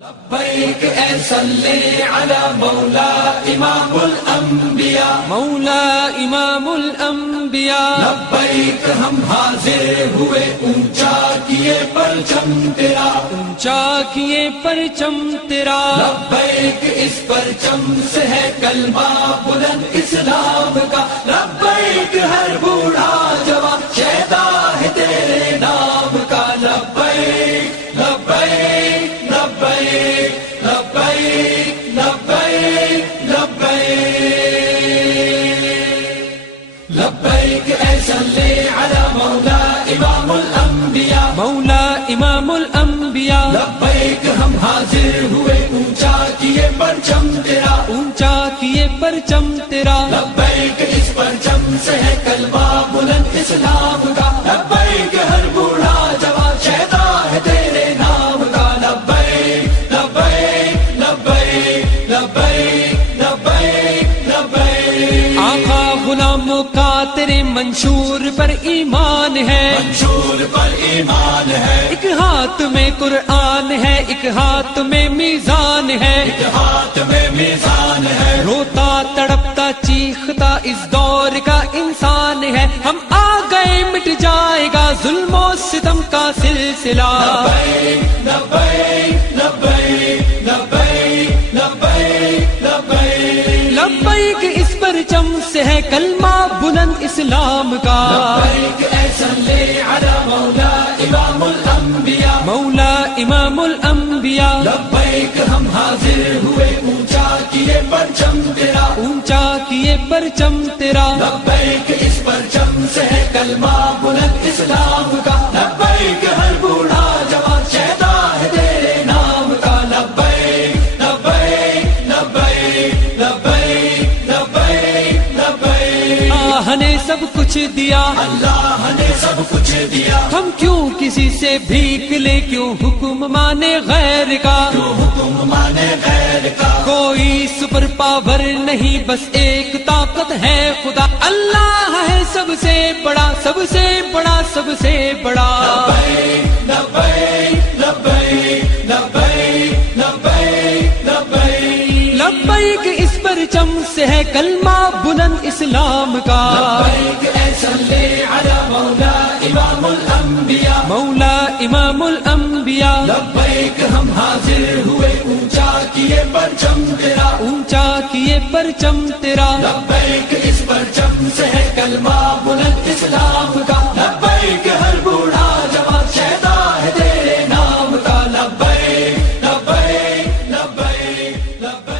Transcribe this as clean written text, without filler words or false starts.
لبیک اے صلی علی مولا امام الانبیاء، مولا امام الانبیاء، لبیک ہم حاضر ہوئے اونچا کیے پرچم تیرا، اونچا کیے پرچم تیرا، لبیک اس پرچم سے ہے کلمہ بلند اسلام کا، لبیک ہر بوڑھا جوان شیدا ہے تیرے نام کا، لبیک لبیک لبیک لبیک لبیک لبیک لبیک اے صلی علی مولا امام الانبیاء، مولا امام الانبیاء، لبیک ہم حاضر ہوئے اونچا کیے پرچم تیرا، اونچا کیے پرچم تیرا، لبیک اس پرچم سے ہے کلمہ بلند اسلام کا، لبیک ہر بوڑھا جوان شیدا ہے تیرے نام کا، لبیک لبیک لبیک لبیک لبیک لبیک، آقا غلاموں کا تیرے منشور پر ایمان ہے، منشور پر ایمان ہے، ایک ہاتھ میں قرآن ہے، ایک ہاتھ میں میزان ہے، ایک ہاتھ میں میزان ہے، روتا تڑپتا چیختا اس دور کا انسان ہے، ہم آ گئے مٹ جائے گا ظلم و ستم کا سلسلہ، لبیک لبیک لبیک لبیک لبیک لبیک، لبیک اس پرچم سے ہے کلمہ بلند اسلام کا، لبیک اے صلی علی مولا امام الانبیاء، مولا امام الانبیاء، لبیک ہم حاضر ہوئے اونچا کیے پرچم تیرا، اونچا کیے پرچم تیرا، لبیک اس پرچم سے ہے کلمہ بلند اسلام کا، لبیک ہر بوڑھا جوان شیدا ہے تیرے نام کا، لبیک لبیک لبیک لبیک لبیک لبیک، آہ نے سب کچھ دیا، اللہ نے سب کچھ دیا، ہم کیوں کسی سے بھیک لے، کیوں حکم مانے غیر کا، تو حکم مانے غیر کا، کوئی سپر پاور نہیں بس ایک طاقت ہے خدا، اللہ ہے سب سے بڑا، سب سے بڑا، سب سے بڑا، لبیک لبیک لبیک لبیک لبیک لبیک، لبیک اس پرچم سے ہے کلمہ بلند اسلام کا، لبیک اے صلی علی مولا امام الانبیاء، مولا امام الانبیاء، لبیک ہم حاضر ہوئے اونچا کیے پرچم تیرا، اونچا کیے پرچم تیرا، لبیک اس پرچم سے ہے کلمہ بلند اسلام کا، لبیک ہر بوڑھا جوان شیدا ہے تیرے نام کا، لبیک لبیک لبیک لبیک